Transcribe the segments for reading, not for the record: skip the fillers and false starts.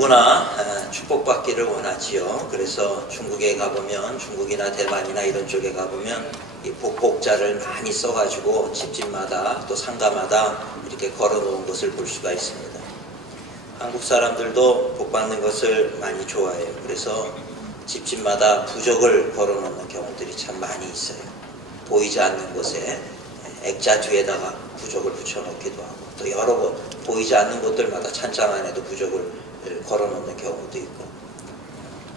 누구나 축복받기를 원하지요. 그래서 중국에 가보면, 중국이나 대만이나 이런 쪽에 가보면 이 복복자를 많이 써가지고 집집마다 또 상가마다 이렇게 걸어놓은 것을 볼 수가 있습니다. 한국 사람들도 복받는 것을 많이 좋아해요. 그래서 집집마다 부적을 걸어놓는 경우들이 참 많이 있어요. 보이지 않는 곳에 액자 뒤에다가 부적을 붙여놓기도 하고, 또 여러 곳 보이지 않는 곳들마다 찬장 안에도 부적을 걸어놓는 경우도 있고,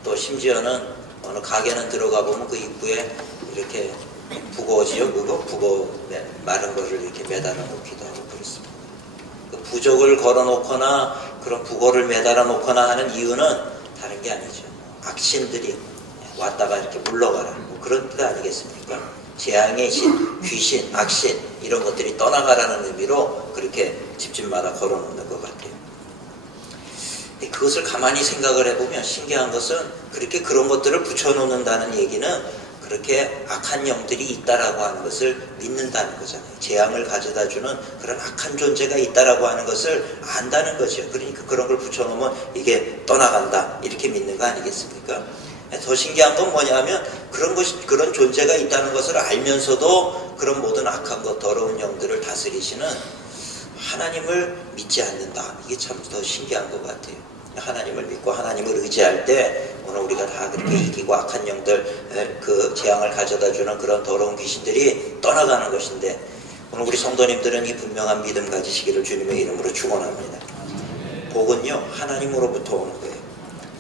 또 심지어는 어느 가게는 들어가 보면 그 입구에 이렇게 북어지요, 북어 마른 거를 이렇게 매달아 놓기도 하고 그렇습니다. 그 부적을 걸어놓거나 그런 북어를 매달아 놓거나 하는 이유는 다른 게 아니죠. 악신들이 왔다가 이렇게 물러가라, 뭐 그런 뜻 아니겠습니까? 재앙의 신, 귀신, 악신 이런 것들이 떠나가라는 의미로 그렇게 집집마다 걸어놓는 것 같아요. 그것을 가만히 생각을 해보면 신기한 것은 그렇게 그런 것들을 붙여놓는다는 얘기는 그렇게 악한 영들이 있다라고 하는 것을 믿는다는 거잖아요. 재앙을 가져다주는 그런 악한 존재가 있다라고 하는 것을 안다는 거죠. 그러니까 그런 걸 붙여놓으면 이게 떠나간다 이렇게 믿는 거 아니겠습니까? 더 신기한 건 뭐냐면 그런 존재가 있다는 것을 알면서도 그런 모든 악한 것, 더러운 영들을 다스리시는 하나님을 믿지 않는다. 이게 참 더 신기한 것 같아요. 하나님을 믿고 하나님을 의지할 때 오늘 우리가 다 그렇게 이기고 악한 영들, 그 재앙을 가져다주는 그런 더러운 귀신들이 떠나가는 것인데, 오늘 우리 성도님들은 이 분명한 믿음 가지시기를 주님의 이름으로 축원합니다. 복은요 하나님으로부터 오는 거예요.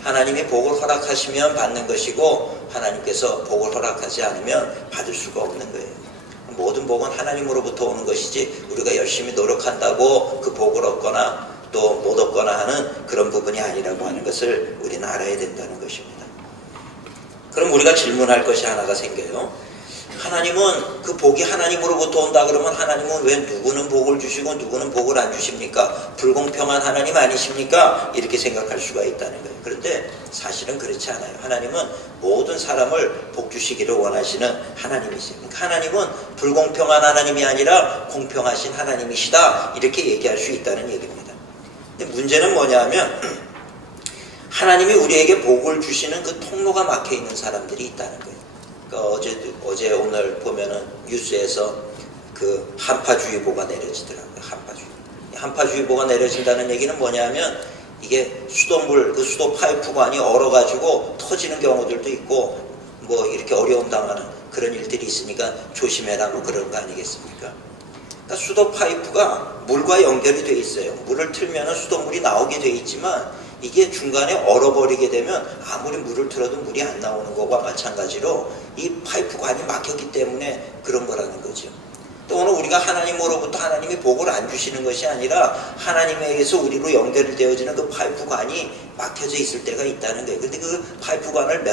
하나님이 복을 허락하시면 받는 것이고, 하나님께서 복을 허락하지 않으면 받을 수가 없는 거예요. 모든 복은 하나님으로부터 오는 것이지 우리가 열심히 노력한다고 그 복을 얻거나 또 못 얻거나 하는 그런 부분이 아니라고 하는 것을 우리는 알아야 된다는 것입니다. 그럼 우리가 질문할 것이 하나가 생겨요. 하나님은 그 복이 하나님으로부터 온다 그러면 하나님은 왜 누구는 복을 주시고 누구는 복을 안 주십니까? 불공평한 하나님 아니십니까? 이렇게 생각할 수가 있다는 거예요. 그런데 사실은 그렇지 않아요. 하나님은 모든 사람을 복 주시기를 원하시는 하나님이세요. 그러니까 하나님은 불공평한 하나님이 아니라 공평하신 하나님이시다, 이렇게 얘기할 수 있다는 얘기입니다. 근데 문제는 뭐냐면 하나님이 우리에게 복을 주시는 그 통로가 막혀 있는 사람들이 있다는 거예요. 어제 오늘 보면은 뉴스에서 그 한파주의보가 내려지더라고요. 한파주의보가 내려진다는 얘기는 뭐냐면 이게 수돗물, 그 수도 파이프관이 얼어가지고 터지는 경우들도 있고 뭐 이렇게 어려움 당하는 그런 일들이 있으니까 조심해라 뭐 그런 거 아니겠습니까? 그러니까 수도 파이프가 물과 연결이 돼 있어요. 물을 틀면은 수돗물이 나오게 돼 있지만 이게 중간에 얼어버리게 되면 아무리 물을 틀어도 물이 안 나오는 것과 마찬가지로 이 파이프관이 막혔기 때문에 그런 거라는 거죠. 또 오늘 우리가 하나님으로부터 하나님이 복을 안 주시는 것이 아니라 하나님에게서 우리로 연결이 되어지는 그 파이프관이 막혀져 있을 때가 있다는 거예요. 근데 그 파이프관을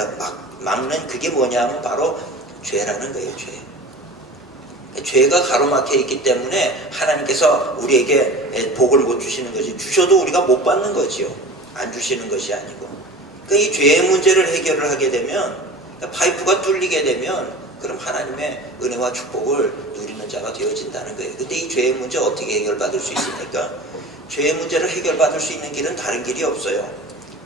막는 그게 뭐냐면 바로 죄라는 거예요. 죄가 가로막혀 있기 때문에 하나님께서 우리에게 복을 못 주시는 거지, 주셔도 우리가 못 받는 거지요. 안 주시는 것이 아니고. 그러니까 이 죄의 문제를 해결을 하게 되면, 파이프가 뚫리게 되면 그럼 하나님의 은혜와 축복을 누리는 자가 되어진다는 거예요. 근데 이 죄의 문제 어떻게 해결받을 수 있습니까? 죄의 문제를 해결받을 수 있는 길은 다른 길이 없어요.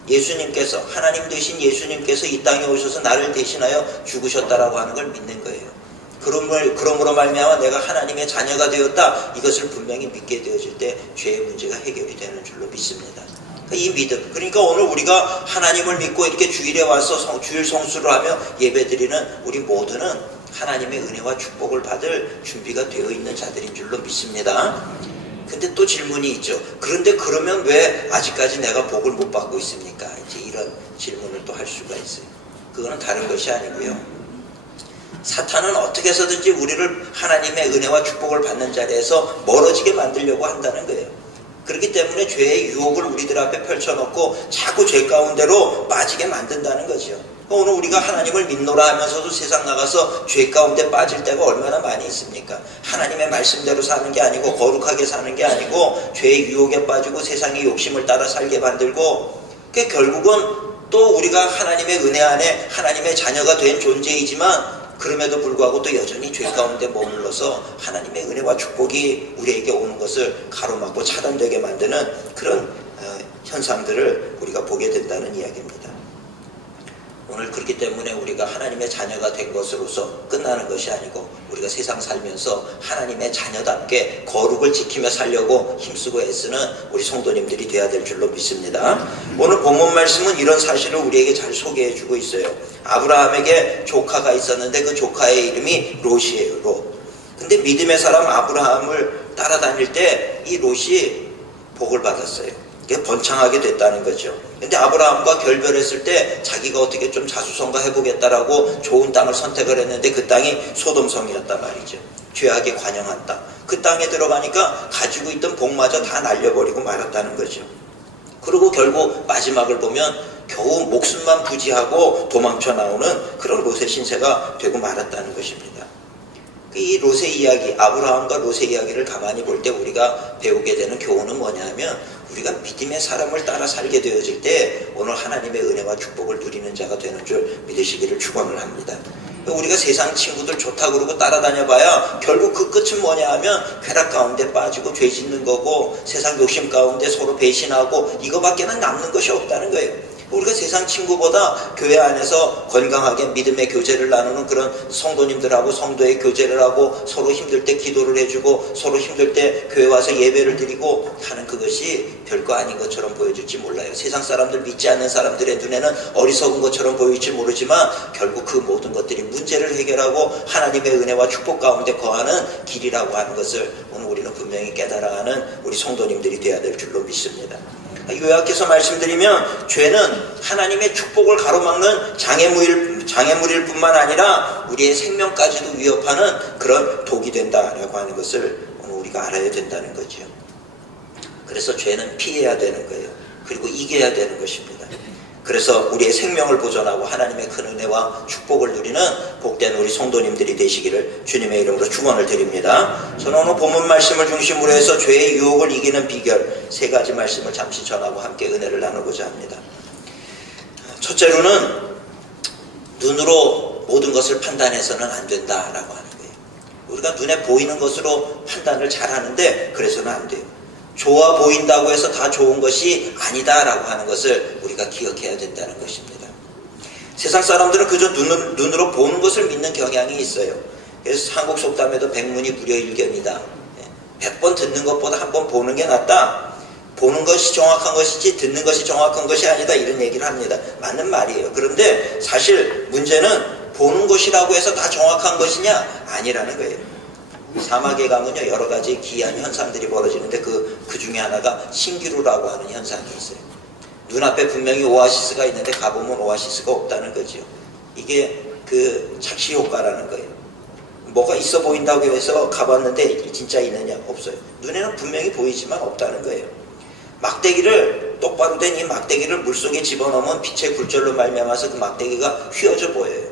예수님께서, 하나님 되신 예수님께서 이 땅에 오셔서 나를 대신하여 죽으셨다라고 하는 걸 믿는 거예요. 그러므로 말미암아 내가 하나님의 자녀가 되었다, 이것을 분명히 믿게 되어질 때 죄의 문제가 해결이 되는 줄로 믿습니다. 이 믿음, 그러니까 오늘 우리가 하나님을 믿고 이렇게 주일에 와서 주일 성수를 하며 예배드리는 우리 모두는 하나님의 은혜와 축복을 받을 준비가 되어 있는 자들인 줄로 믿습니다. 근데 또 질문이 있죠. 그런데 그러면 왜 아직까지 내가 복을 못 받고 있습니까? 이제 이런 질문을 또 할 수가 있어요. 그거는 다른 것이 아니고요. 사탄은 어떻게 해서든지 우리를 하나님의 은혜와 축복을 받는 자리에서 멀어지게 만들려고 한다는 거예요. 그렇기 때문에 죄의 유혹을 우리들 앞에 펼쳐놓고 자꾸 죄 가운데로 빠지게 만든다는 거죠. 오늘 우리가 하나님을 믿노라 하면서도 세상 나가서 죄 가운데 빠질 때가 얼마나 많이 있습니까? 하나님의 말씀대로 사는 게 아니고 거룩하게 사는 게 아니고 죄의 유혹에 빠지고 세상의 욕심을 따라 살게 만들고, 그게 결국은 또 우리가 하나님의 은혜 안에 하나님의 자녀가 된 존재이지만 그럼에도 불구하고 또 여전히 죄 가운데 머물러서 하나님의 은혜와 축복이 우리에게 오는 것을 가로막고 차단되게 만드는 그런 현상들을 우리가 보게 된다는 이야기입니다. 오늘 그렇기 때문에 우리가 하나님의 자녀가 된 것으로서 끝나는 것이 아니고 우리가 세상 살면서 하나님의 자녀답게 거룩을 지키며 살려고 힘쓰고 애쓰는 우리 성도님들이 되어야 될 줄로 믿습니다. 오늘 본문 말씀은 이런 사실을 우리에게 잘 소개해 주고 있어요. 아브라함에게 조카가 있었는데 그 조카의 이름이 롯이에요. 롯. 근데 믿음의 사람 아브라함을 따라다닐 때 이 롯이 복을 받았어요. 이게 번창하게 됐다는 거죠. 근데 아브라함과 결별했을 때 자기가 어떻게 좀 자수성가 해보겠다라고 좋은 땅을 선택을 했는데 그 땅이 소돔성이었단 말이죠. 죄악에 관영한 땅. 그 땅에 들어가니까 가지고 있던 복마저 다 날려버리고 말았다는 거죠. 그리고 결국 마지막을 보면 겨우 목숨만 부지하고 도망쳐 나오는 그런 롯의 신세가 되고 말았다는 것입니다. 이 롯의 이야기, 아브라함과 롯의 이야기를 가만히 볼 때 우리가 배우게 되는 교훈은 뭐냐 하면 우리가 믿음의 사람을 따라 살게 되어질 때 오늘 하나님의 은혜와 축복을 누리는 자가 되는 줄 믿으시기를 축원을 합니다. 우리가 세상 친구들 좋다 그러고 따라다녀봐야 결국 그 끝은 뭐냐 하면 쾌락 가운데 빠지고 죄 짓는 거고 세상 욕심 가운데 서로 배신하고 이거밖에는 남는 것이 없다는 거예요. 우리가 세상 친구보다 교회 안에서 건강하게 믿음의 교제를 나누는 그런 성도님들하고 성도의 교제를 하고 서로 힘들 때 기도를 해주고 서로 힘들 때 교회 와서 예배를 드리고 하는 그것이 별거 아닌 것처럼 보여질지 몰라요. 세상 사람들 믿지 않는 사람들의 눈에는 어리석은 것처럼 보일지 모르지만 결국 그 모든 것들이 문제를 해결하고 하나님의 은혜와 축복 가운데 거하는 길이라고 하는 것을 오늘 우리는 분명히 깨달아가는 우리 성도님들이 되어야 될 줄로 믿습니다. 요약해서 말씀드리면 죄는 하나님의 축복을 가로막는 장애물일 뿐만 아니라 우리의 생명까지도 위협하는 그런 독이 된다라고 하는 것을 오늘 우리가 알아야 된다는 거죠. 그래서 죄는 피해야 되는 거예요. 그리고 이겨야 되는 것입니다. 그래서 우리의 생명을 보존하고 하나님의 큰 은혜와 축복을 누리는 복된 우리 성도님들이 되시기를 주님의 이름으로 축원을 드립니다. 저는 오늘 본문 말씀을 중심으로 해서 죄의 유혹을 이기는 비결 3가지 말씀을 잠시 전하고 함께 은혜를 나누고자 합니다. 첫째로는 눈으로 모든 것을 판단해서는 안 된다라고 하는 거예요. 우리가 눈에 보이는 것으로 판단을 잘하는데 그래서는 안 돼요. 좋아 보인다고 해서 다 좋은 것이 아니다라고 하는 것을 우리가 기억해야 된다는 것입니다. 세상 사람들은 그저 눈으로 보는 것을 믿는 경향이 있어요. 그래서 한국 속담에도 백문이 불여일견이다. 100번 듣는 것보다 한 번 보는 게 낫다. 보는 것이 정확한 것이지 듣는 것이 정확한 것이 아니다. 이런 얘기를 합니다. 맞는 말이에요. 그런데 사실 문제는 보는 것이라고 해서 다 정확한 것이냐? 아니라는 거예요. 사막에 가면요 여러 가지 기이한 현상들이 벌어지는데 그 중에 하나가 신기루라고 하는 현상이 있어요. 눈앞에 분명히 오아시스가 있는데 가보면 오아시스가 없다는 거죠. 이게 그 착시 효과라는 거예요. 뭐가 있어 보인다고 해서 가봤는데 진짜 있느냐? 없어요. 눈에는 분명히 보이지만 없다는 거예요. 막대기를 똑바로 된 이 막대기를 물속에 집어넣으면 빛의 굴절로 말미암아서 그 막대기가 휘어져 보여요.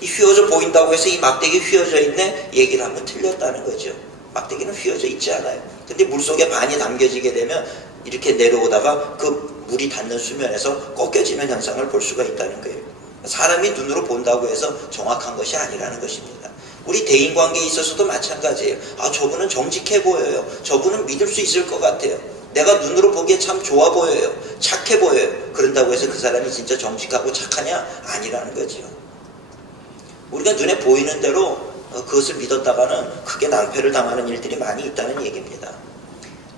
이 휘어져 보인다고 해서 이 막대기 휘어져 있네? 얘기를 하면 틀렸다는 거죠. 막대기는 휘어져 있지 않아요. 근데 물속에 반이 담겨지게 되면 이렇게 내려오다가 그 물이 닿는 수면에서 꺾여지는 현상을 볼 수가 있다는 거예요. 사람이 눈으로 본다고 해서 정확한 것이 아니라는 것입니다. 우리 대인관계에 있어서도 마찬가지예요. 아, 저분은 정직해 보여요. 저분은 믿을 수 있을 것 같아요. 내가 눈으로 보기에 참 좋아 보여요. 착해 보여요. 그런다고 해서 그 사람이 진짜 정직하고 착하냐? 아니라는 거죠. 우리가 눈에 보이는 대로 그것을 믿었다가는 크게 낭패를 당하는 일들이 많이 있다는 얘기입니다.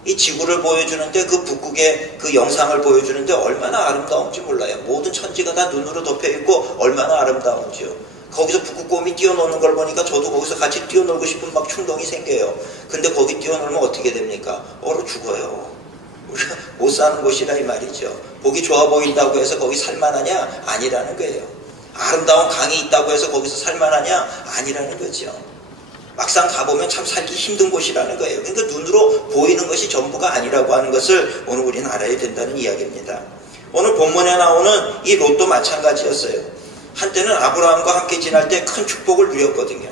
이 지구를 보여주는데 그 북극의 그 영상을 보여주는데 얼마나 아름다운지 몰라요. 모든 천지가 다 눈으로 덮여있고 얼마나 아름다운지요. 거기서 북극곰이 뛰어노는 걸 보니까 저도 거기서 같이 뛰어놀고 싶은 막 충동이 생겨요. 근데 거기 뛰어놀면 어떻게 됩니까? 얼어 죽어요. 우리가 못 사는 곳이라 이 말이죠. 보기 좋아 보인다고 해서 거기 살만하냐? 아니라는 거예요. 아름다운 강이 있다고 해서 거기서 살만하냐? 아니라는 거죠. 막상 가보면 참 살기 힘든 곳이라는 거예요. 그러니까 눈으로 보이는 것이 전부가 아니라고 하는 것을 오늘 우리는 알아야 된다는 이야기입니다. 오늘 본문에 나오는 이 롯도 마찬가지였어요. 한때는 아브라함과 함께 지날 때 큰 축복을 누렸거든요.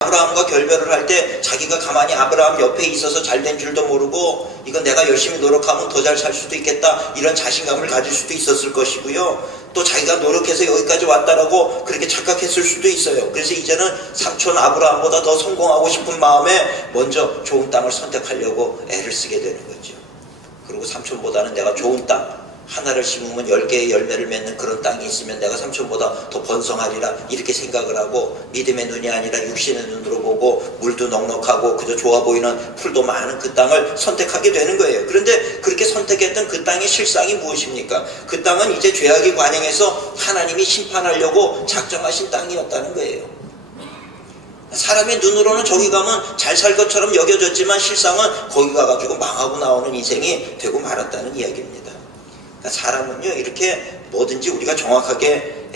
아브라함과 결별을 할 때 자기가 가만히 아브라함 옆에 있어서 잘된 줄도 모르고 이건 내가 열심히 노력하면 더 잘 살 수도 있겠다 이런 자신감을 가질 수도 있었을 것이고요. 또 자기가 노력해서 여기까지 왔다라고 그렇게 착각했을 수도 있어요. 그래서 이제는 삼촌 아브라함보다 더 성공하고 싶은 마음에 먼저 좋은 땅을 선택하려고 애를 쓰게 되는 거죠. 그리고 삼촌보다는 내가 좋은 땅, 하나를 심으면 10개의 열매를 맺는 그런 땅이 있으면 내가 삼촌보다 더 번성하리라 이렇게 생각을 하고, 믿음의 눈이 아니라 육신의 눈으로 보고 물도 넉넉하고 그저 좋아 보이는 풀도 많은 그 땅을 선택하게 되는 거예요. 그런데 그렇게 선택했던 그 땅의 실상이 무엇입니까? 그 땅은 이제 죄악이 관영해서 하나님이 심판하려고 작정하신 땅이었다는 거예요. 사람의 눈으로는 저기 가면 잘 살 것처럼 여겨졌지만 실상은 거기 가가지고 망하고 나오는 인생이 되고 말았다는 이야기입니다. 그러니까 사람은요, 이렇게 뭐든지 우리가 정확하게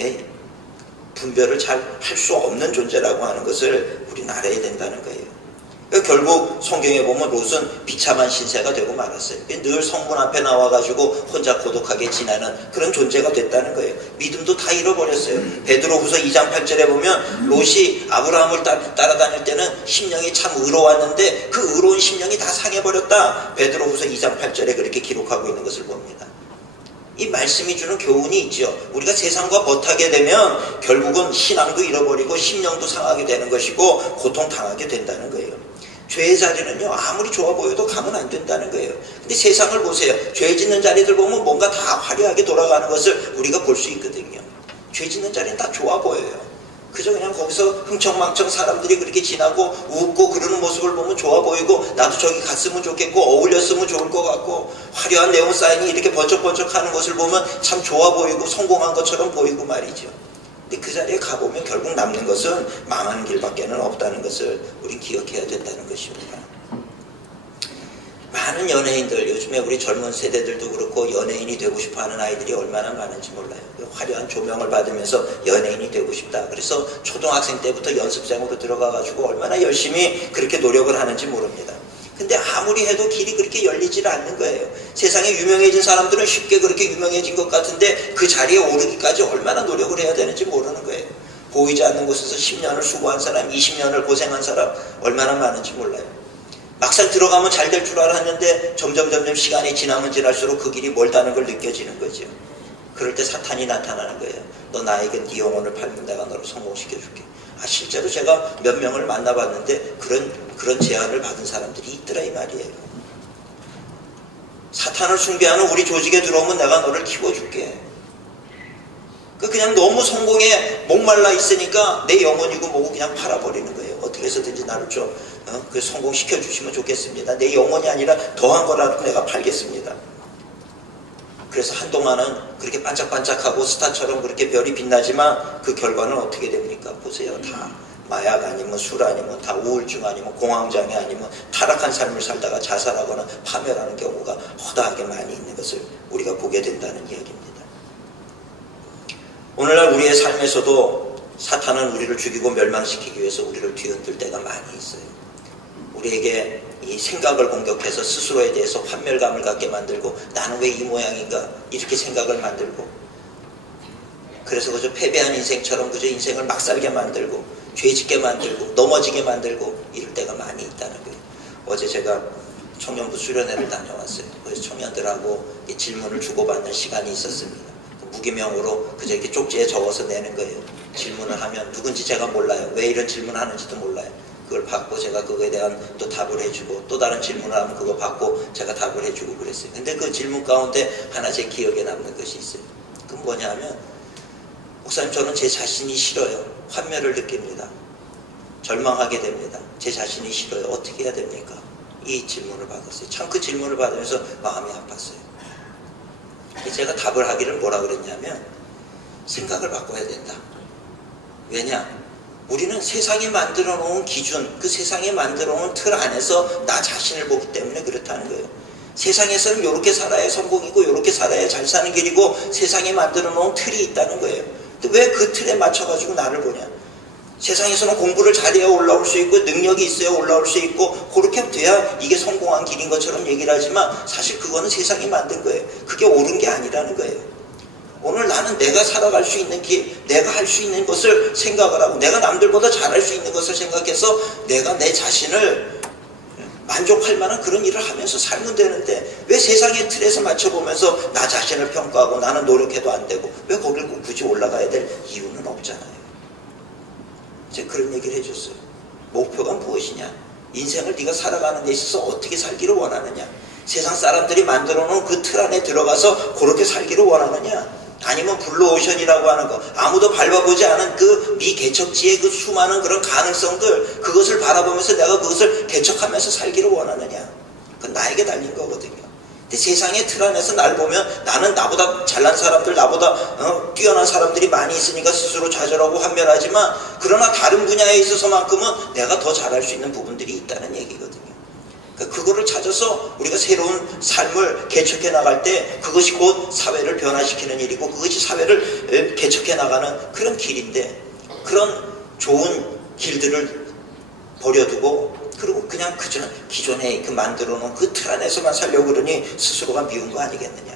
분별을 잘 할 수 없는 존재라고 하는 것을 우리는 알아야 된다는 거예요. 그러니까 결국 성경에 보면 롯은 비참한 신세가 되고 말았어요. 늘 성문 앞에 나와가지고 혼자 고독하게 지나는 그런 존재가 됐다는 거예요. 믿음도 다 잃어버렸어요. 베드로후서 2장 8절에 보면 롯이 아브라함을 따라다닐 때는 심령이 참 의로웠는데 그 의로운 심령이 다 상해버렸다. 베드로후서 2장 8절에 그렇게 기록하고 있는 것을 봅니다. 이 말씀이 주는 교훈이 있죠. 우리가 세상과 버타게 되면 결국은 신앙도 잃어버리고 심령도 상하게 되는 것이고 고통당하게 된다는 거예요. 죄의 자리는요, 아무리 좋아 보여도 가면 안 된다는 거예요. 근데 세상을 보세요. 죄 짓는 자리들 보면 뭔가 다 화려하게 돌아가는 것을 우리가 볼 수 있거든요. 죄 짓는 자리는 다 좋아 보여요. 그저 그냥 거기서 흥청망청 사람들이 그렇게 지나고 웃고 그러는 모습을 보면 좋아 보이고, 나도 저기 갔으면 좋겠고 어울렸으면 좋을 것 같고, 화려한 네온 사인이 이렇게 번쩍번쩍 하는 것을 보면 참 좋아 보이고 성공한 것처럼 보이고 말이죠. 근데 그 자리에 가보면 결국 남는 것은 망하는 길밖에는 없다는 것을 우린 기억해야 된다는 것입니다. 많은 연예인들, 요즘에 우리 젊은 세대들도 그렇고 연예인이 되고 싶어하는 아이들이 얼마나 많은지 몰라요. 화려한 조명을 받으면서 연예인이 되고 싶다. 그래서 초등학생 때부터 연습생으로 들어가가지고 얼마나 열심히 그렇게 노력을 하는지 모릅니다. 근데 아무리 해도 길이 그렇게 열리질 않는 거예요. 세상에 유명해진 사람들은 쉽게 그렇게 유명해진 것 같은데 그 자리에 오르기까지 얼마나 노력을 해야 되는지 모르는 거예요. 보이지 않는 곳에서 10년을 수고한 사람, 20년을 고생한 사람 얼마나 많은지 몰라요. 막상 들어가면 잘 될 줄 알았는데 점점 시간이 지나면 지날수록 그 길이 멀다는 걸 느껴지는 거죠. 그럴 때 사탄이 나타나는 거예요. 너 나에게 네 영혼을 팔면 내가 너를 성공시켜줄게. 실제로 제가 몇 명을 만나봤는데 그런 제안을 받은 사람들이 있더라 이 말이에요. 사탄을 숭배하는 우리 조직에 들어오면 내가 너를 키워줄게. 그냥 너무 성공에 목말라 있으니까 내 영혼이고 뭐고 그냥 팔아버리는 거예요. 어떻게 해서든지 나를 좀 성공시켜 주시면 좋겠습니다. 내 영혼이 아니라 더한 거라도 내가 팔겠습니다. 그래서 한동안은 그렇게 반짝반짝하고 스타처럼 그렇게 별이 빛나지만 그 결과는 어떻게 됩니까? 보세요. 다 마약 아니면 술 아니면 다 우울증 아니면 공황장애 아니면 타락한 삶을 살다가 자살하거나 파멸하는 경우가 허다하게 많이 있는 것을 우리가 보게 된다는 이야기입니다. 오늘날 우리의 삶에서도 사탄은 우리를 죽이고 멸망시키기 위해서 우리를 뒤흔들 때가 많이 있어요. 우리에게 이 생각을 공격해서 스스로에 대해서 환멸감을 갖게 만들고, 나는 왜 이 모양인가 이렇게 생각을 만들고, 그래서 그저 패배한 인생처럼 그저 인생을 막 살게 만들고 죄짓게 만들고 넘어지게 만들고 이럴 때가 많이 있다는 거예요. 어제 제가 청년부 수련회를 다녀왔어요. 그래서 청년들하고 질문을 주고받는 시간이 있었습니다. 무기명으로 그저 이렇게 쪽지에 적어서 내는 거예요. 질문을 하면 누군지 제가 몰라요. 왜 이런 질문을 하는지도 몰라요. 그걸 받고 제가 그거에 대한 또 답을 해주고, 또 다른 질문을 하면 그거 받고 제가 답을 해주고 그랬어요. 근데 그 질문 가운데 하나 제 기억에 남는 것이 있어요. 그건 뭐냐면, 목사님 저는 제 자신이 싫어요. 환멸을 느낍니다. 절망하게 됩니다. 제 자신이 싫어요. 어떻게 해야 됩니까? 이 질문을 받았어요. 참 그 질문을 받으면서 마음이 아팠어요. 제가 답을 하기를 뭐라 그랬냐면, 생각을 바꿔야 된다. 왜냐? 우리는 세상이 만들어 놓은 기준, 그 세상이 만들어 놓은 틀 안에서 나 자신을 보기 때문에 그렇다는 거예요. 세상에서는 이렇게 살아야 성공이고 이렇게 살아야 잘 사는 길이고 세상이 만들어 놓은 틀이 있다는 거예요. 근데 왜 그 틀에 맞춰가지고 나를 보냐? 세상에서는 공부를 잘해야 올라올 수 있고 능력이 있어야 올라올 수 있고 그렇게 돼야 이게 성공한 길인 것처럼 얘기를 하지만 사실 그거는 세상이 만든 거예요. 그게 옳은 게 아니라는 거예요. 오늘 나는 내가 살아갈 수 있는 길, 내가 할 수 있는 것을 생각을 하고, 내가 남들보다 잘할 수 있는 것을 생각해서 내가 내 자신을 만족할 만한 그런 일을 하면서 살면 되는데, 왜 세상의 틀에서 맞춰보면서 나 자신을 평가하고 나는 노력해도 안 되고 왜 거길 굳이 올라가야 될 이유는 없잖아요. 제가 그런 얘기를 해줬어요. 목표가 무엇이냐? 인생을 네가 살아가는 데 있어서 어떻게 살기를 원하느냐? 세상 사람들이 만들어 놓은 그 틀 안에 들어가서 그렇게 살기를 원하느냐? 아니면 블루오션이라고 하는 거, 아무도 밟아보지 않은 그 미개척지의 그 수많은 그런 가능성들, 그것을 바라보면서 내가 그것을 개척하면서 살기를 원하느냐? 그건 나에게 달린 거거든요. 근데 세상의 틀 안에서 날 보면 나는 나보다 잘난 사람들, 나보다 뛰어난 사람들이 많이 있으니까 스스로 좌절하고 환멸하지만, 그러나 다른 분야에 있어서만큼은 내가 더 잘할 수 있는 부분들이 있다는 얘기거든요. 그거를 찾아서 우리가 새로운 삶을 개척해 나갈 때 그것이 곧 사회를 변화시키는 일이고, 그것이 사회를 개척해 나가는 그런 길인데, 그런 좋은 길들을 버려두고 그리고 그냥 기존에 그 만들어 놓은 그 틀 안에서만 살려고 그러니 스스로가 미운 거 아니겠느냐.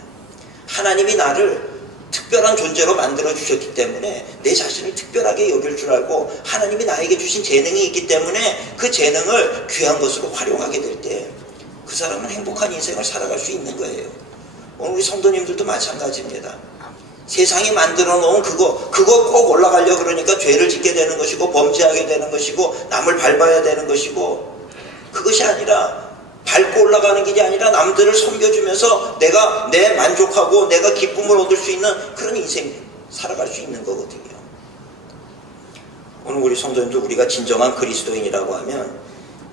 하나님이 나를 특별한 존재로 만들어 주셨기 때문에 내 자신을 특별하게 여길 줄 알고, 하나님이 나에게 주신 재능이 있기 때문에 그 재능을 귀한 것으로 활용하게 될 때 그 사람은 행복한 인생을 살아갈 수 있는 거예요. 오늘 우리 성도님들도 마찬가지입니다. 세상이 만들어 놓은 그거 꼭 올라가려고 그러니까 죄를 짓게 되는 것이고, 범죄하게 되는 것이고, 남을 밟아야 되는 것이고, 그것이 아니라 밟고 올라가는 길이 아니라 남들을 섬겨주면서 내가 만족하고 내가 기쁨을 얻을 수 있는 그런 인생 살아갈 수 있는 거거든요. 오늘 우리 성도님들, 우리가 진정한 그리스도인이라고 하면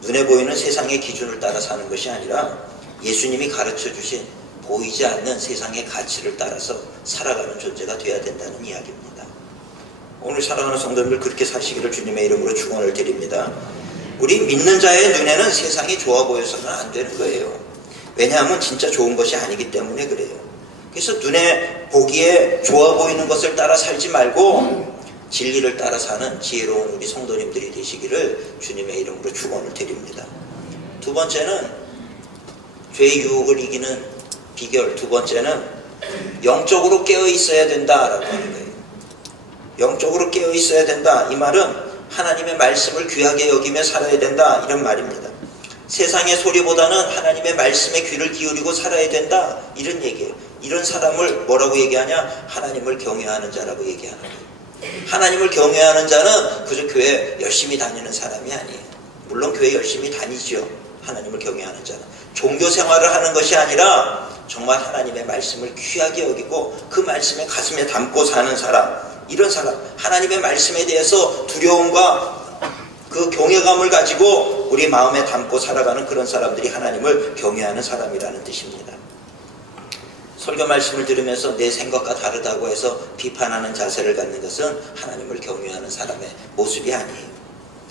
눈에 보이는 세상의 기준을 따라 사는 것이 아니라 예수님이 가르쳐 주신 보이지 않는 세상의 가치를 따라서 살아가는 존재가 되어야 된다는 이야기입니다. 오늘 사랑하는 성도님들, 그렇게 사시기를 주님의 이름으로 축원을 드립니다. 우리 믿는 자의 눈에는 세상이 좋아 보여서는 안 되는 거예요. 왜냐하면 진짜 좋은 것이 아니기 때문에 그래요. 그래서 눈에 보기에 좋아 보이는 것을 따라 살지 말고 진리를 따라 사는 지혜로운 우리 성도님들이 되시기를 주님의 이름으로 축원을 드립니다. 두 번째는 죄의 유혹을 이기는 비결, 두 번째는 영적으로 깨어 있어야 된다라고 하는 거예요. 영적으로 깨어 있어야 된다. 이 말은 하나님의 말씀을 귀하게 여기며 살아야 된다, 이런 말입니다. 세상의 소리보다는 하나님의 말씀에 귀를 기울이고 살아야 된다, 이런 얘기예요. 이런 사람을 뭐라고 얘기하냐? 하나님을 경외하는 자라고 얘기하는 거예요. 하나님을 경외하는 자는 그저 교회 열심히 다니는 사람이 아니에요. 물론 교회 열심히 다니죠. 하나님을 경외하는 자는 종교 생활을 하는 것이 아니라 정말 하나님의 말씀을 귀하게 여기고 그 말씀에 가슴에 담고 사는 사람, 이런 사람, 하나님의 말씀에 대해서 두려움과 그 경외감을 가지고 우리 마음에 담고 살아가는 그런 사람들이 하나님을 경외하는 사람이라는 뜻입니다. 설교 말씀을 들으면서 내 생각과 다르다고 해서 비판하는 자세를 갖는 것은 하나님을 경외하는 사람의 모습이 아니에요.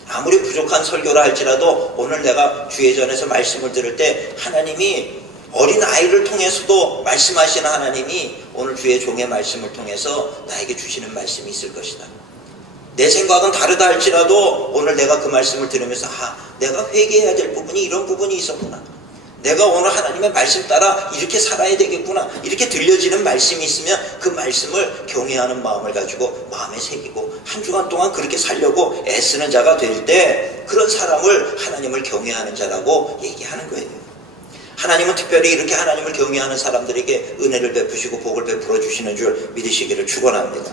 아무리 부족한 설교라 할지라도 오늘 내가 주예전에서 말씀을 들을 때 하나님이 어린 아이를 통해서도 말씀하시는 하나님이 오늘 주의 종의 말씀을 통해서 나에게 주시는 말씀이 있을 것이다. 내 생각은 다르다 할지라도 오늘 내가 그 말씀을 들으면서 내가 회개해야 될 부분이 이런 부분이 있었구나. 내가 오늘 하나님의 말씀 따라 이렇게 살아야 되겠구나. 이렇게 들려지는 말씀이 있으면 그 말씀을 경외하는 마음을 가지고 마음에 새기고 한 주간 동안 그렇게 살려고 애쓰는 자가 될 때 그런 사람을 하나님을 경외하는 자라고 얘기하는 거예요. 하나님은 특별히 이렇게 하나님을 경외하는 사람들에게 은혜를 베푸시고 복을 베풀어 주시는 줄 믿으시기를 축원합니다.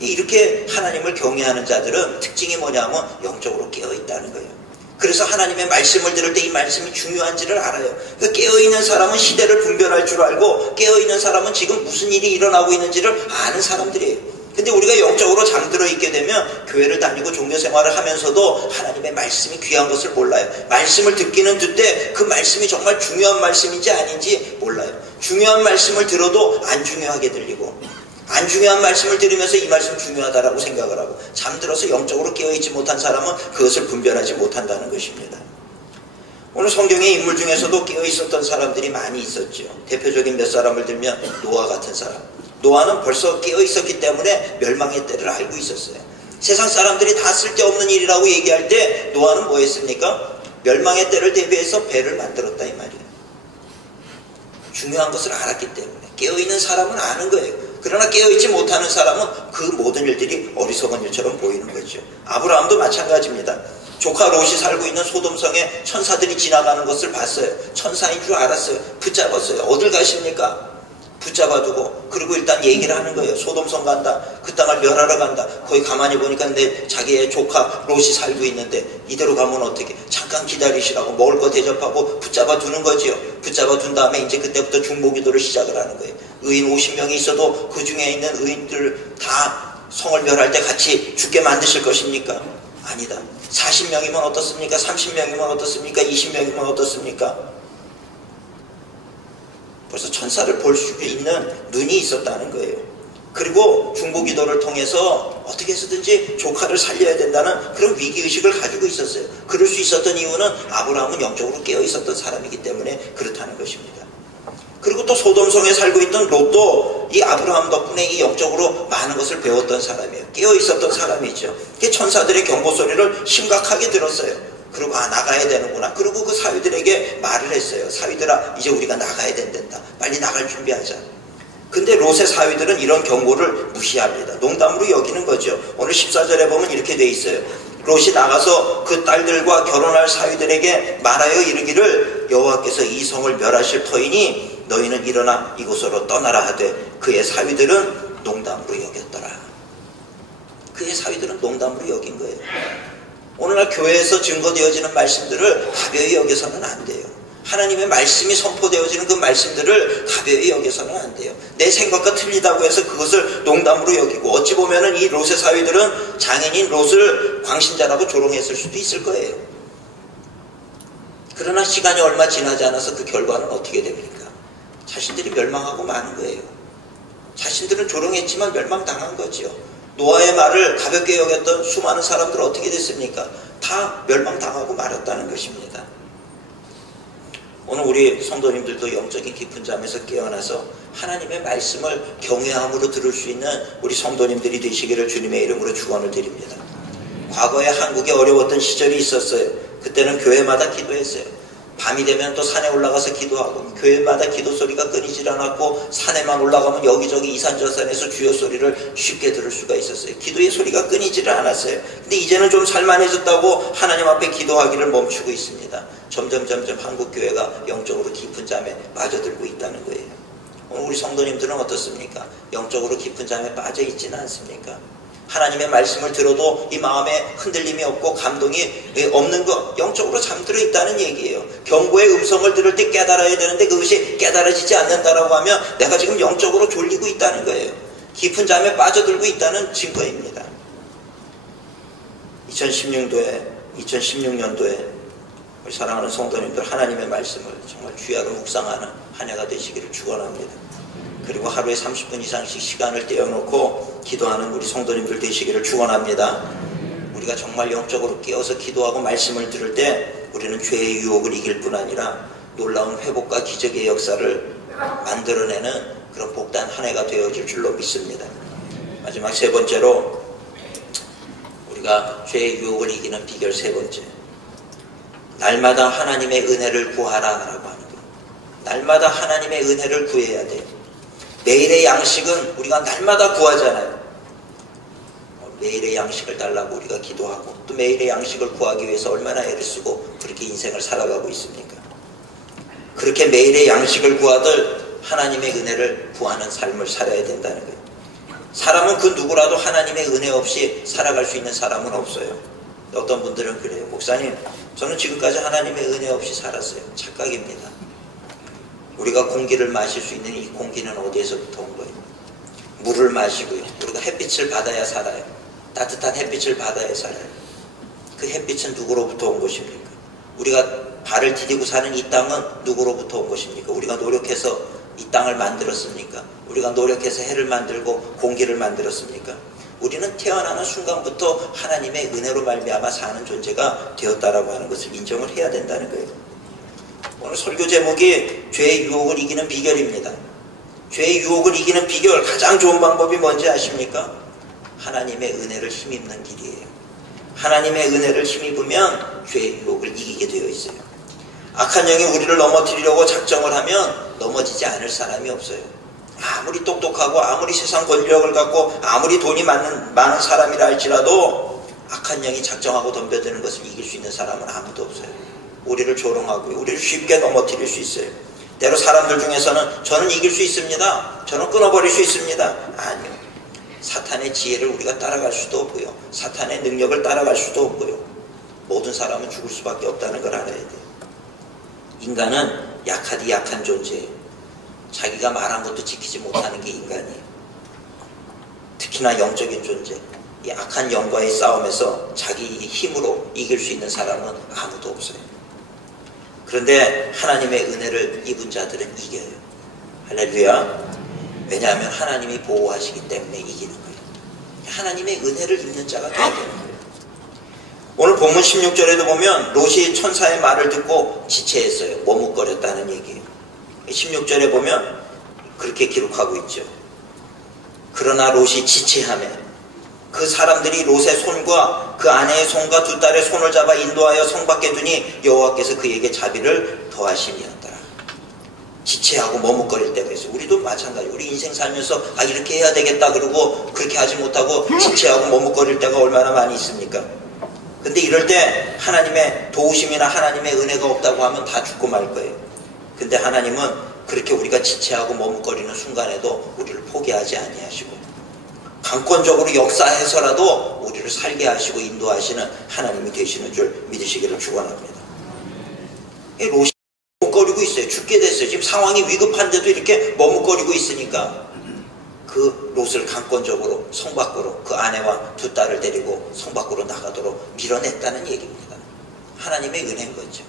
이렇게 하나님을 경외하는 자들은 특징이 뭐냐면 영적으로 깨어있다는 거예요. 그래서 하나님의 말씀을 들을 때 이 말씀이 중요한지를 알아요. 그 깨어있는 사람은 시대를 분별할 줄 알고 깨어있는 사람은 지금 무슨 일이 일어나고 있는지를 아는 사람들이에요. 근데 우리가 영적으로 잠들어 있게 되면 교회를 다니고 종교생활을 하면서도 하나님의 말씀이 귀한 것을 몰라요. 말씀을 듣기는 듣되 그 말씀이 정말 중요한 말씀인지 아닌지 몰라요. 중요한 말씀을 들어도 안 중요하게 들리고 안 중요한 말씀을 들으면서 이 말씀 중요하다라고 생각을 하고 잠들어서 영적으로 깨어있지 못한 사람은 그것을 분별하지 못한다는 것입니다. 오늘 성경의 인물 중에서도 깨어있었던 사람들이 많이 있었죠. 대표적인 몇 사람을 들면 노아 같은 사람. 노아는 벌써 깨어있었기 때문에 멸망의 때를 알고 있었어요. 세상 사람들이 다 쓸데없는 일이라고 얘기할 때 노아는 뭐 했습니까? 멸망의 때를 대비해서 배를 만들었다 이 말이에요. 중요한 것을 알았기 때문에. 깨어있는 사람은 아는 거예요. 그러나 깨어있지 못하는 사람은 그 모든 일들이 어리석은 일처럼 보이는 거죠. 아브라함도 마찬가지입니다. 조카 롯이 살고 있는 소돔성에 천사들이 지나가는 것을 봤어요. 천사인 줄 알았어요. 붙잡았어요. 어딜 가십니까? 붙잡아두고 그리고 일단 얘기를 하는 거예요. 소돔성 간다. 그 땅을 멸하러 간다. 거기 가만히 보니까 자기의 조카 롯이 살고 있는데 이대로 가면 어떻게 잠깐 기다리시라고 먹을 거 대접하고 붙잡아 두는 거지요. 붙잡아 둔 다음에 이제 그때부터 중보기도를 시작을 하는 거예요. 의인 50명이 있어도 그 중에 있는 의인들 다 성을 멸할 때 같이 죽게 만드실 것입니까? 아니다. 40명이면 어떻습니까? 30명이면 어떻습니까? 20명이면 어떻습니까? 벌써 천사를 볼 수 있는 눈이 있었다는 거예요. 그리고 중보기도를 통해서 어떻게 해서든지 조카를 살려야 된다는 그런 위기의식을 가지고 있었어요. 그럴 수 있었던 이유는 아브라함은 영적으로 깨어 있었던 사람이기 때문에 그렇다는 것입니다. 그리고 또 소돔성에 살고 있던 롯도 이 아브라함 덕분에 이 영적으로 많은 것을 배웠던 사람이에요. 깨어 있었던 사람이죠. 천사들의 경고 소리를 심각하게 들었어요. 그리고 나가야 되는구나. 그리고 그 사위들에게 말을 했어요. 사위들아, 이제 우리가 나가야 된다. 빨리 나갈 준비하자. 근데 롯의 사위들은 이런 경고를 무시합니다. 농담으로 여기는 거죠. 오늘 14절에 보면 이렇게 돼 있어요. 롯이 나가서 그 딸들과 결혼할 사위들에게 말하여 이르기를 여호와께서 이 성을 멸하실 터이니 너희는 일어나 이곳으로 떠나라 하되 그의 사위들은 농담으로 여겼더라. 그의 사위들은 농담으로 여긴 거예요. 오늘날 교회에서 증거되어지는 말씀들을 가벼이 여겨서는 안 돼요. 하나님의 말씀이 선포되어지는 그 말씀들을 가벼이 여겨서는 안 돼요. 내 생각과 틀리다고 해서 그것을 농담으로 여기고 어찌 보면은 이 롯의 사위들은 장인인 롯을 광신자라고 조롱했을 수도 있을 거예요. 그러나 시간이 얼마 지나지 않아서 그 결과는 어떻게 됩니까? 자신들이 멸망하고 마는 거예요. 자신들은 조롱했지만 멸망당한 거죠. 노아의 말을 가볍게 여겼던 수많은 사람들 어떻게 됐습니까? 다 멸망당하고 말았다는 것입니다. 오늘 우리 성도님들도 영적인 깊은 잠에서 깨어나서 하나님의 말씀을 경외함으로 들을 수 있는 우리 성도님들이 되시기를 주님의 이름으로 축원을 드립니다. 과거에 한국에 어려웠던 시절이 있었어요. 그때는 교회마다 기도했어요. 밤이 되면 또 산에 올라가서 기도하고 교회마다 기도 소리가 끊이질 않았고 산에만 올라가면 여기저기 이산저산에서 주여 소리를 쉽게 들을 수가 있었어요. 기도의 소리가 끊이지를 않았어요. 근데 이제는 좀 살만해졌다고 하나님 앞에 기도하기를 멈추고 있습니다. 점점 한국교회가 영적으로 깊은 잠에 빠져들고 있다는 거예요. 오늘 우리 성도님들은 어떻습니까? 영적으로 깊은 잠에 빠져 있지는 않습니까? 하나님의 말씀을 들어도 이 마음에 흔들림이 없고 감동이 없는 것, 영적으로 잠들어 있다는 얘기예요. 경고의 음성을 들을 때 깨달아야 되는데 그것이 깨달아지지 않는다라고 하면 내가 지금 영적으로 졸리고 있다는 거예요. 깊은 잠에 빠져들고 있다는 증거입니다. 2016년도에 우리 사랑하는 성도님들 하나님의 말씀을 정말 주야로 묵상하는 한 해가 되시기를 축원합니다. 그리고 하루에 30분 이상씩 시간을 떼어놓고 기도하는 우리 성도님들 되시기를 축원합니다. 우리가 정말 영적으로 깨어서 기도하고 말씀을 들을 때 우리는 죄의 유혹을 이길 뿐 아니라 놀라운 회복과 기적의 역사를 만들어내는 그런 복된 한 해가 되어질 줄로 믿습니다. 마지막 세 번째로 우리가 죄의 유혹을 이기는 비결 세 번째, 날마다 하나님의 은혜를 구하라 라고 하는 거예요. 날마다 하나님의 은혜를 구해야 돼요. 매일의 양식은 우리가 날마다 구하잖아요. 매일의 양식을 달라고 우리가 기도하고 또 매일의 양식을 구하기 위해서 얼마나 애를 쓰고 그렇게 인생을 살아가고 있습니까? 그렇게 매일의 양식을 구하듯 하나님의 은혜를 구하는 삶을 살아야 된다는 거예요. 사람은 그 누구라도 하나님의 은혜 없이 살아갈 수 있는 사람은 없어요. 어떤 분들은 그래요. 목사님, 저는 지금까지 하나님의 은혜 없이 살았어요. 착각입니다. 우리가 공기를 마실 수 있는 이 공기는 어디에서부터 온 거예요? 물을 마시고요. 우리가 햇빛을 받아야 살아요. 따뜻한 햇빛을 받아야 살아요. 그 햇빛은 누구로부터 온 것입니까? 우리가 발을 디디고 사는 이 땅은 누구로부터 온 것입니까? 우리가 노력해서 이 땅을 만들었습니까? 우리가 노력해서 해를 만들고 공기를 만들었습니까? 우리는 태어나는 순간부터 하나님의 은혜로 말미암아 사는 존재가 되었다라고 하는 것을 인정을 해야 된다는 거예요. 오늘 설교 제목이 죄의 유혹을 이기는 비결입니다. 죄의 유혹을 이기는 비결, 가장 좋은 방법이 뭔지 아십니까? 하나님의 은혜를 힘입는 길이에요. 하나님의 은혜를 힘입으면 죄의 유혹을 이기게 되어 있어요. 악한 영이 우리를 넘어뜨리려고 작정을 하면 넘어지지 않을 사람이 없어요. 아무리 똑똑하고 아무리 세상 권력을 갖고 아무리 돈이 많은 사람이라 할지라도 악한 영이 작정하고 덤벼드는 것을 이길 수 있는 사람은 아무도 없어요. 우리를 조롱하고 우리를 쉽게 넘어뜨릴 수 있어요. 때로 사람들 중에서는 저는 이길 수 있습니다, 저는 끊어버릴 수 있습니다. 아니요. 사탄의 지혜를 우리가 따라갈 수도 없고요, 사탄의 능력을 따라갈 수도 없고요. 모든 사람은 죽을 수밖에 없다는 걸 알아야 돼요. 인간은 약하디 약한 존재예요. 자기가 말한 것도 지키지 못하는 게 인간이에요. 특히나 영적인 존재, 이 악한 영과의 싸움에서 자기 힘으로 이길 수 있는 사람은 아무도 없어요. 그런데 하나님의 은혜를 입은 자들은 이겨요. 할렐루야. 왜냐하면 하나님이 보호하시기 때문에 이기는 거예요. 하나님의 은혜를 입는 자가 되어야 되는 거예요. 오늘 본문 16절에도 보면 롯이 천사의 말을 듣고 지체했어요. 머뭇거렸다는 얘기예요. 16절에 보면 그렇게 기록하고 있죠. 그러나 롯이 지체하며 그 사람들이 롯의 손과 그 아내의 손과 두 딸의 손을 잡아 인도하여 성 밖에 두니 여호와께서 그에게 자비를 더하심이었더라. 지체하고 머뭇거릴 때가 있어요. 우리도 마찬가지. 우리 인생 살면서 이렇게 해야 되겠다 그러고 그렇게 하지 못하고 지체하고 머뭇거릴 때가 얼마나 많이 있습니까? 근데 이럴 때 하나님의 도우심이나 하나님의 은혜가 없다고 하면 다 죽고 말 거예요. 근데 하나님은 그렇게 우리가 지체하고 머뭇거리는 순간에도 우리를 포기하지 아니하시고 강권적으로 역사해서라도 우리를 살게 하시고 인도하시는 하나님이 되시는 줄 믿으시기를 축원합니다. 롯이 머뭇거리고 있어요. 죽게 됐어요. 지금 상황이 위급한데도 이렇게 머뭇거리고 있으니까 그 롯을 강권적으로 성 밖으로 그 아내와 두 딸을 데리고 성 밖으로 나가도록 밀어냈다는 얘기입니다. 하나님의 은혜인 거죠.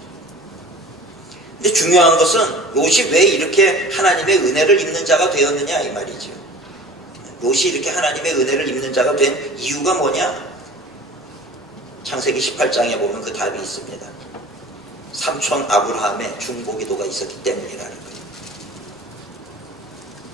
근데 중요한 것은 롯이 왜 이렇게 하나님의 은혜를 입는 자가 되었느냐 이 말이죠. 롯이 이렇게 하나님의 은혜를 입는 자가 된 이유가 뭐냐? 창세기 18장에 보면 그 답이 있습니다. 삼촌 아브라함의 중보기도가 있었기 때문이라는 거예요.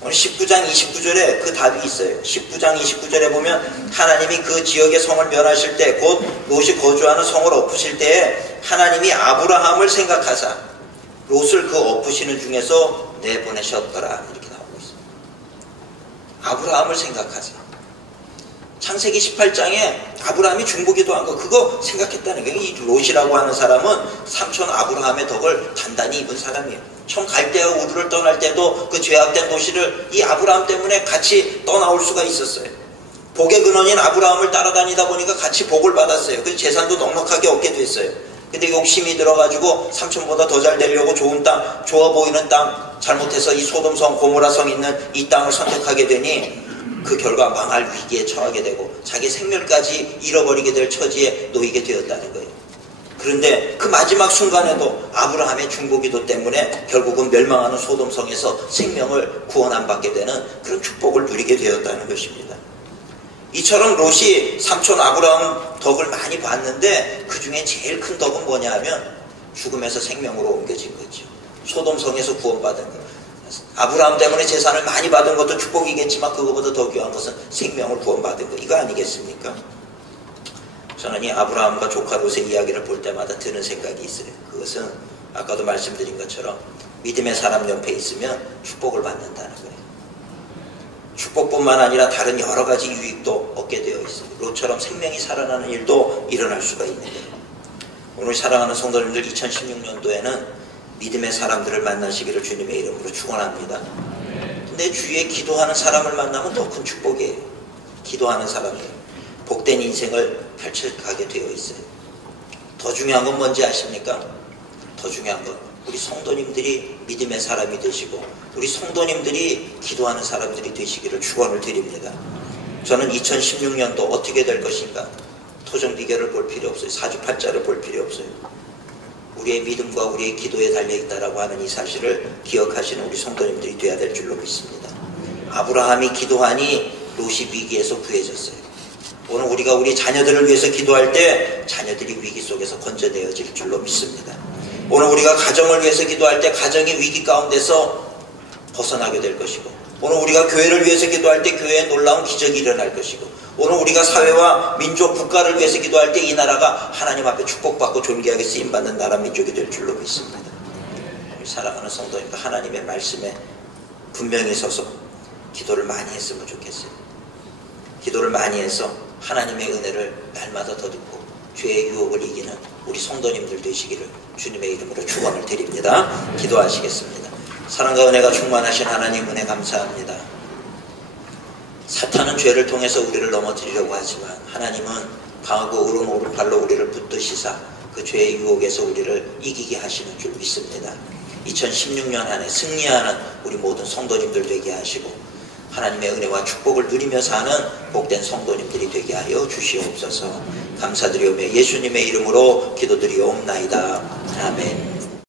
오늘 19장 29절에 그 답이 있어요. 19장 29절에 보면 하나님이 그 지역의 성을 멸하실 때 곧 롯이 거주하는 성을 엎으실 때에 하나님이 아브라함을 생각하사 롯을 그 엎으시는 중에서 내보내셨더라 이렇게 나오고 있습니다. 아브라함을 생각하사. 창세기 18장에 아브라함이 중보기도한 거 그거 생각했다는 거예요. 이 롯이라고 하는 사람은 삼촌 아브라함의 덕을 단단히 입은 사람이에요. 처음 갈대아 우르를 떠날 때도 그 죄악된 도시를 이 아브라함 때문에 같이 떠나올 수가 있었어요. 복의 근원인 아브라함을 따라다니다 보니까 같이 복을 받았어요. 그래서 재산도 넉넉하게 얻게 됐어요. 근데 욕심이 들어가지고 삼촌보다 더 잘 되려고 좋은 땅, 좋아 보이는 땅, 잘못해서 이 소돔성, 고모라성 있는 이 땅을 선택하게 되니 그 결과 망할 위기에 처하게 되고 자기 생멸까지 잃어버리게 될 처지에 놓이게 되었다는 거예요. 그런데 그 마지막 순간에도 아브라함의 중보기도 때문에 결국은 멸망하는 소돔성에서 생명을 구원 안 받게 되는 그런 축복을 누리게 되었다는 것입니다. 이처럼 롯이 삼촌 아브라함 덕을 많이 봤는데 그 중에 제일 큰 덕은 뭐냐 하면 죽음에서 생명으로 옮겨진 거죠. 소돔성에서 구원받은 것. 아브라함 때문에 재산을 많이 받은 것도 축복이겠지만 그것보다 더 귀한 것은 생명을 구원받은 것. 이거 아니겠습니까? 저는 이 아브라함과 조카 롯의 이야기를 볼 때마다 드는 생각이 있어요. 그것은 아까도 말씀드린 것처럼 믿음의 사람 옆에 있으면 축복을 받는다는 거예요. 축복뿐만 아니라 다른 여러 가지 유익도 얻게 되어 있어요. 롯처럼 생명이 살아나는 일도 일어날 수가 있는 거예요. 오늘 사랑하는 성도님들 2016년도에는 믿음의 사람들을 만나시기를 주님의 이름으로 축원합니다. 근데 주위에 기도하는 사람을 만나면 더 큰 축복이에요. 기도하는 사람들 복된 인생을 펼쳐가게 되어 있어요. 더 중요한 건 뭔지 아십니까? 더 중요한 건 우리 성도님들이 믿음의 사람이 되시고 우리 성도님들이 기도하는 사람들이 되시기를 축원을 드립니다. 저는 2016년도 어떻게 될 것인가 토정 비결을 볼 필요 없어요. 사주팔자를 볼 필요 없어요. 우리의 믿음과 우리의 기도에 달려있다라고 하는 이 사실을 기억하시는 우리 성도님들이 되어야 될 줄로 믿습니다. 아브라함이 기도하니 롯이 위기에서 구해졌어요. 오늘 우리가 우리 자녀들을 위해서 기도할 때 자녀들이 위기 속에서 건져내어질 줄로 믿습니다. 오늘 우리가 가정을 위해서 기도할 때 가정이 위기 가운데서 벗어나게 될 것이고 오늘 우리가 교회를 위해서 기도할 때 교회에 놀라운 기적이 일어날 것이고 오늘 우리가 사회와 민족, 국가를 위해서 기도할 때 이 나라가 하나님 앞에 축복받고 존귀하게 쓰임받는 나라 민족이 될 줄로 믿습니다. 사랑하는 성도님들 하나님의 말씀에 분명히 서서 기도를 많이 했으면 좋겠어요. 기도를 많이 해서 하나님의 은혜를 날마다 더 듣고 죄의 유혹을 이기는 우리 성도님들 되시기를 주님의 이름으로 축원을 드립니다. 기도하시겠습니다. 사랑과 은혜가 충만하신 하나님 은혜 감사합니다. 사탄은 죄를 통해서 우리를 넘어뜨리려고 하지만 하나님은 강하고 의로운 오른팔로 우리를 붙드시사 그 죄의 유혹에서 우리를 이기게 하시는 줄 믿습니다. 2016년 한 해 승리하는 우리 모든 성도님들 되게 하시고 하나님의 은혜와 축복을 누리며 사는 복된 성도님들이 되게 하여 주시옵소서. 감사드리오며 예수님의 이름으로 기도드리옵나이다. 아멘.